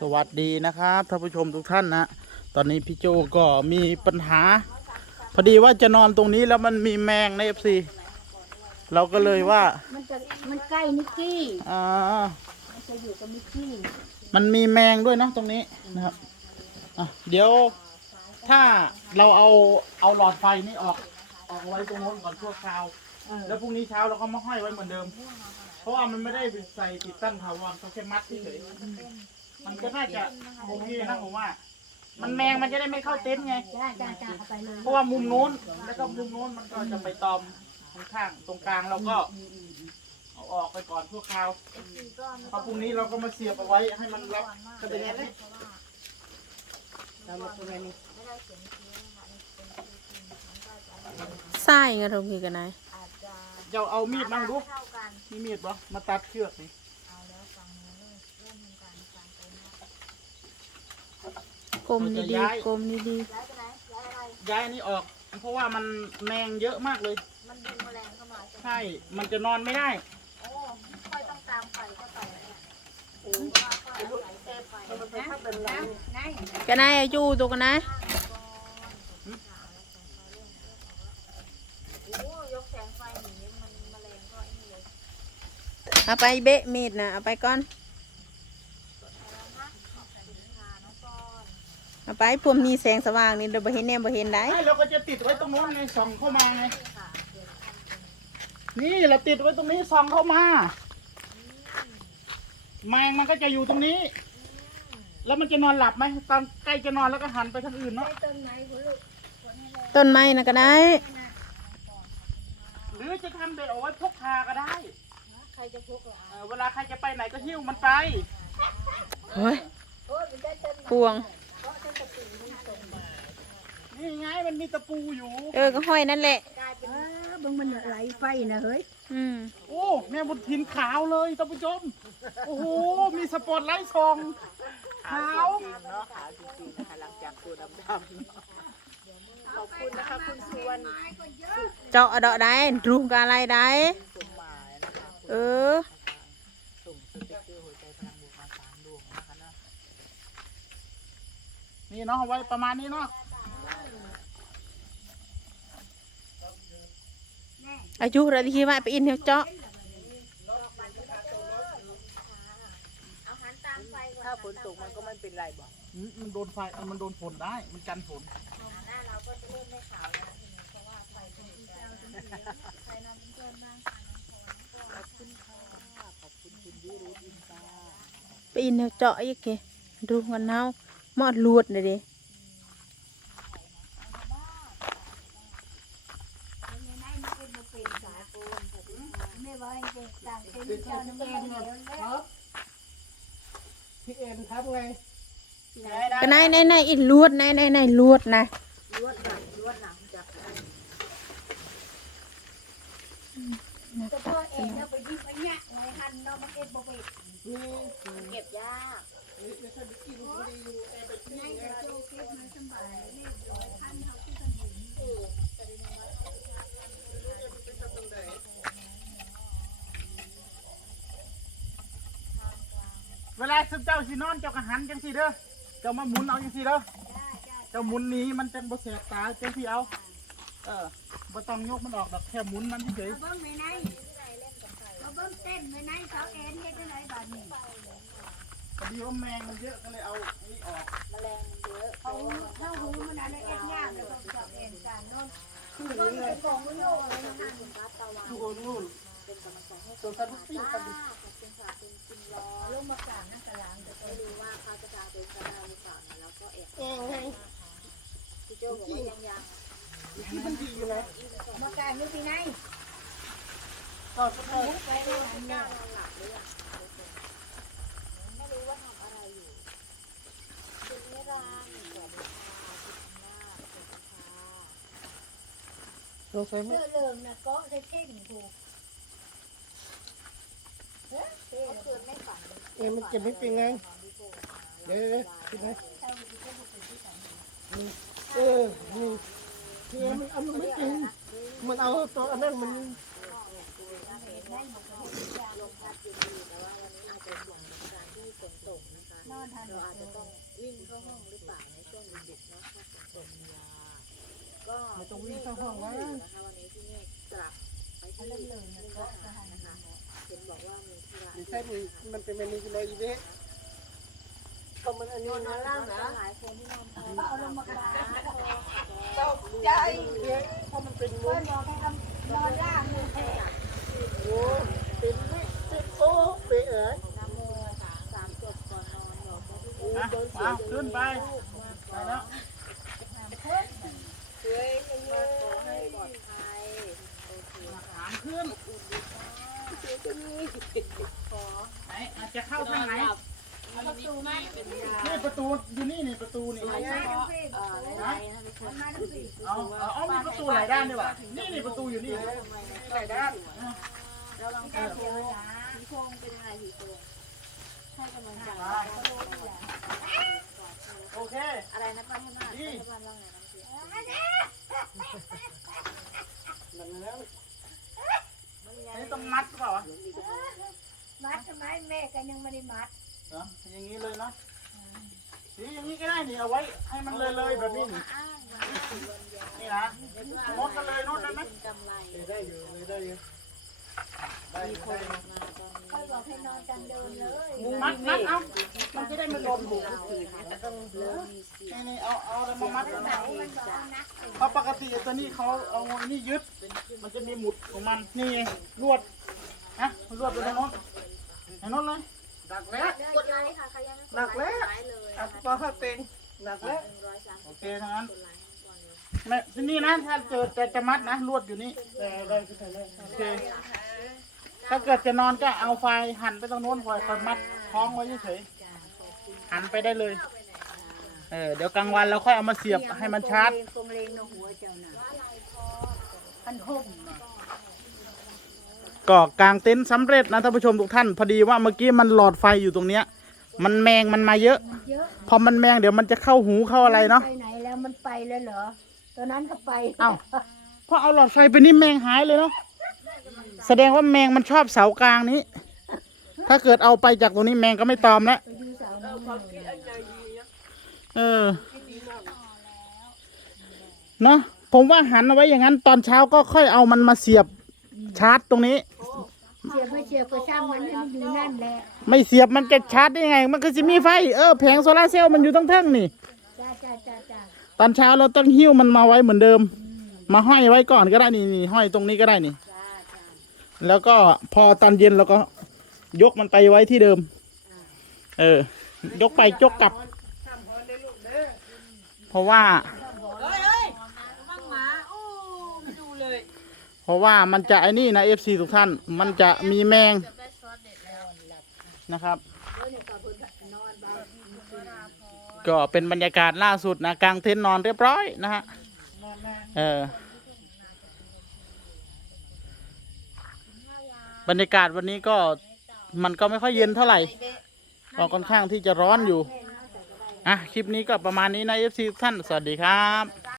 สวัสดีนะครับท่านผู้ชมทุกท่านนะตอนนี้พี่โจก็มีปัญหา พอดีว่าจะนอนตรงนี้แล้วมันมีแมงในเอฟซีเราก็เลยว่า มันจะมันใกล้นิกกี้อ่ามันจะอยู่กับนิกกี้มันมีแมงด้วยเนาะตรงนี้นะครับอะเดี๋ยวถ้าเราเอาเอาหลอดไฟนี่ออกออกไว้ตรงโน้นก่อนชั่วคราว แล้วพรุ่งนี้เช้าเราก็มาห้อยไว้เหมือนเดิม เพราะว่ามันไม่ได้ใส่ติดตั้งถาวรเขาแค่มัดเฉยๆ มันก็น่าจะโอเคนะผมว่า มันแมงมันจะได้ไม่เข้าเต็นท์ไง จ้าจ้าจ้าเอาไปเลยเพราะว่ามุมโน้นแล้วก็มุมโน้นมันก็จะไปตอมข้างๆตรงกลางเราก็เอาออกไปก่อนชั่วคราวพอพรุ่งนี้เราก็มาเสียบเอาไว้ให้มันรับกระเด็นนิดใส่กระทงกี่กันนายเจ้าเอามีดมาดูมีมีดปะมาตัดเชือกนี่ กลมดีๆกลมดีย้ายอันนี้ออก เพราะว่ามันแมงเยอะมากเลย มันดึงแมลงเข้ามาใช่ไหมใช่ มันจะนอนไม่ได้ โอ้ค่อยต้องตามไฟเข้าไปเลยอะโอ้ว่าค่อยเอาไหลเตะไฟนะนะๆกันนายอายุตัวกันนายโอ้ยกแสงไฟหนีมันแมลงก็ไอ้นี่เลย เอาไปเบะมีดนะเอาไปก่อน เอาไปพวกมีแสงสว่างนี่เดี๋ยวบ่เห็นแน่บ่เห็นได้ใช่เราก็จะติดไว้ตรงโน้นไงส่องเข้ามาไงนี่เราติดไว้ตรงนี้ส่องเข้ามาแมงมันก็จะอยู่ตรงนี้ แล้วมันจะนอนหลับไหมตอนใกล้จะนอนแล้วก็หันไปทางอื่นเนาะต้นไหนคุณลูกต้นไม้นะกันนายหรือจะทำเบ็ดเอาไว้พกพาก็ได้ใครจะพกเหรอเออเวลาใครจะไปไหนก็หิ้วมันไปเฮ้ยโอ้ยมันได้ต้นพวงเพราะต้ นตะปูมันส่งมานี่ไงมันมีตะปูอยู่เออก็ห้อยนั่นแหละกลายเป็นบึงมันไหลไฟนะเฮ้ย อืมโอ้แม่บุญทินขาวเลยท่านผู้ชม โอ้โห มีสปอตไลท์ส่องขาวเจาะดอกได้รูกอะไรได้ เออ นี่เนาะเอาไว้ประมาณนี้เนาะอายุเราที่ว่าไปอินเที่ยวเจาะถ้าฝนตกมันก็ไม่เป็นไรบอกอืมมันโดนไฟเออมันโดนฝนได้ มันกันฝนไปอินเที่ยวเจาะอีกเคดูกันเนาหมอดลวดเลยดิไม่ไหวจะต่างเป็นเจ้าน้ำแดงเหนียวแล้วพี่เอ็มครับไงก็นายนายนายอินลวดนายนายนายลวดนะลวดหนังลวดหนังจากแต่พ่อเองเราไปยิบไปเนี่ยไว้หันเรามาเก็บบ่เวก เก็บมันสบายเนี่ยร้อยพันเขาที่ทำบุญเออเวลาเจ้าสินอนเจ้าก็หันจังสิเด้อ เจ้ามาหมุนเอาจังสิเด้อ เจ้าหมุนหนี้มันจังบ่แสบตาจังสิเอา เออบ่ต้องยกมันออกดอกแค่หมุนมันเฉยเอาเบิ้งไม่ไหนเอาเบิ้งเต้นไม่ไหนเขาเอ็นเฮ็ดได้ไรบาดนี้ๆ พอดีว่าแมงมันเยอะก็เลยเอาอันนี้ออกเขาเข้าหูมันอะไรเอ็ดยากแล้วก็จับเอ็นจานโน่นคือมันเป็นของมันโยกเลยนะทุกคนนู่นสมองให้ตัวสัตว์ทุกปีกันดิลงมากลางนั่งกลางแต่ก็รู้ว่าเขาจะตาเป็นกระดาษหรือเปล่าแล้วก็แอบเองไงพี่โจบอกว่ายังยังที่มันดีอยู่นะมากลางนี่พี่ไหนก็ก็ไปเลยอันเนี้ยสง สัยไหมเสื้อเหลืองนะก็ได้เท่งถูกเฮ้ยเท่เกิดไม่ฝันเอ็มมันเก็บไม่เป็นไง เดี๋ยวๆคิดไหมเออนี่พี่เอ็มมันเอามันไม่จริงมันเอาตัวอันนั้นมันนอนอนทันเราอาจจะต้องวิ่งเข้าห้องหรือเปล่าในช่วงดึกๆเนาะถ้าฝนตกยาก็ไม่ ต้องวิ่งเข้าห้องวะนะคะวันนี้พี่เมฆกลับไปที่มุกดาหารนะคะเห็นบอกว่ามีธุระไม่ใช่มันมันเป็นแบบนี้เลยอีเด้ก็มันอันนี้นะหลายคนที่นอนพอก็เอาลงมากระดาษตกใจเนี่ยเพราะมันเป็นมุเพื่อกนบอกให้ทำนอนล่างมือแทนโอ้เป็นไม่เป็นโอ้เป๋เอ๋ยนะโมสามจบก่อนนอนบอกว่าพี่เมฆอะเอาขึ้นไปไปแล้วช่ วยขอให้ปลอดภัยโอเคถามขึ้นไหนอาจจะเข้าทางไหนประตูมาทั้งสี่นี่ประตูอยู่นี่นี่ประตูนี่มาทั้งสี่เอ่อหลายๆนะทุกคนมาทั้งสี่เอาเอาเอามีประตูหลายด้านด้วยวะนี่นี่ประตูอยู่นี่หลายด้านเราลองแก้ตัวผีโพงเป็นยังไงผีโพงให้กำลังใจโอเค อะไรนะป้าให้มากป้าบ้านว่าไงน้องเพียนั่นแล้ว อันนี้ต้องมัดหรือเปล่าวะมัดทำไมแม่กันยังไม่ได้มัดเหรออย่างนี้เลยเนาะนี่อย่างนี้ก็ได้นี่เอาไว้ให้มันเลยเลยๆแบบนี้นี่อ้างวันที่วันยานี่นะโน้ตกันเลยโน้ตได้ไหมเป็นกำไรได้อยู่ได้อยู่ได้มีคนออกมาตอนค่อย บอกให้นอนกันเดินเลยมัดมัดเอามันจะได้ไม่หล่นหูเริ่มมีเสียงนี่นี่เอาเอาอะไรมามัดไหนมันบอกว่านักเพราะปกติตัวนี้เขาเอาอันนี้ยึด มันจะมีหมุดของมัน นี่ลวดนะลวดไปทางโน้นทางโน้นเลยหนักแล้วกดไลค์ค่ะใครยังไม่กดหนักแล้วไลค์เลยอันะดคะปลาข้าวเต็งหนักแล้วหนึ่งร้อยสามโอสิบเคทางนั้นกดไลค์ให้ก่อนเลยแม่ที่นี่นะ ถ้าเจอจะจะมัดนะลวดอยู่นี่แต่ได้ก็ได้แล้วโอเค ถ้าเกิดจะนอนก็เอาไฟหันไปตรงโน้นคอยคอยมัดคล้องไว้เฉยๆหันไปได้เลย เออเดี๋ยวกลางวันเราค่อยเอามาเสียบให้มันชาร์จกงเลงในหัวเจ้าน่ะพันห่มน่ะก็กางเต็นท์สำเร็จนะท่านผู้ชมทุกท่าน พอดีว่าเมื่อกี้มันหลอดไฟอยู่ตรงเนี้ย มันแมงมันมาเยอะมันเยอะ พอมันแมงเดี๋ยวมันจะเข้าหูเข้าอะไรเนาะไปไหนแล้วมันไปแล้วเหรอตอนนั้นก็ไปเอ้าพอเอาหลอดไฟไปนี่แมงหายเลยเนาะ แสดงว่าแมงมันชอบเสากลางนี้ ถ้าเกิดเอาไปจากตรงนี้แมงก็ไม่ตอมแล้วไปดูเสานี้หน่อยนะเออเนาะผมว่าหันเอาไว้อย่างนั้น ตอนเช้าก็ค่อยเอามันมาเสียบชาร์จตรงนี้ เสียบไม่เสียบก็ช่างมันให้มันอยู่นั่นแหละไม่เสียบมันจะชาร์จได้ยังไง มันก็จะมีไฟเออแผงโซลาร์เซลล์มันอยู่ตั้งเท่งนี่ จ้าจ้าจ้าจ้าตอนเช้าเราต้องหิ้วมันมาไว้เหมือนเดิม มาห้อยไว้ก่อนก็ได้นี่นี่ห้อยตรงนี้ก็ได้นี่ แล้วก็พอตอนเย็นเราก็ยกมันไปไว้ที่เดิม เออ ยกไปยกกลับ เพราะว่า เพราะว่ามันจะไอ้นี่นะเอฟซีทุกท่าน มันจะมีแมงนะครับ ก็เป็นบรรยากาศล่าสุดนะกลางเต็นท์นอนเรียบร้อยนะฮะ เออ บรรยากาศวันนี้ก็มันก็ไม่ค่อยเย็นเท่าไหร่ก็ค่อนข้างที่จะร้อนอยู่ อะ คลิปนี้ก็ประมาณนี้นะเอฟซีท่าน สวัสดีครับ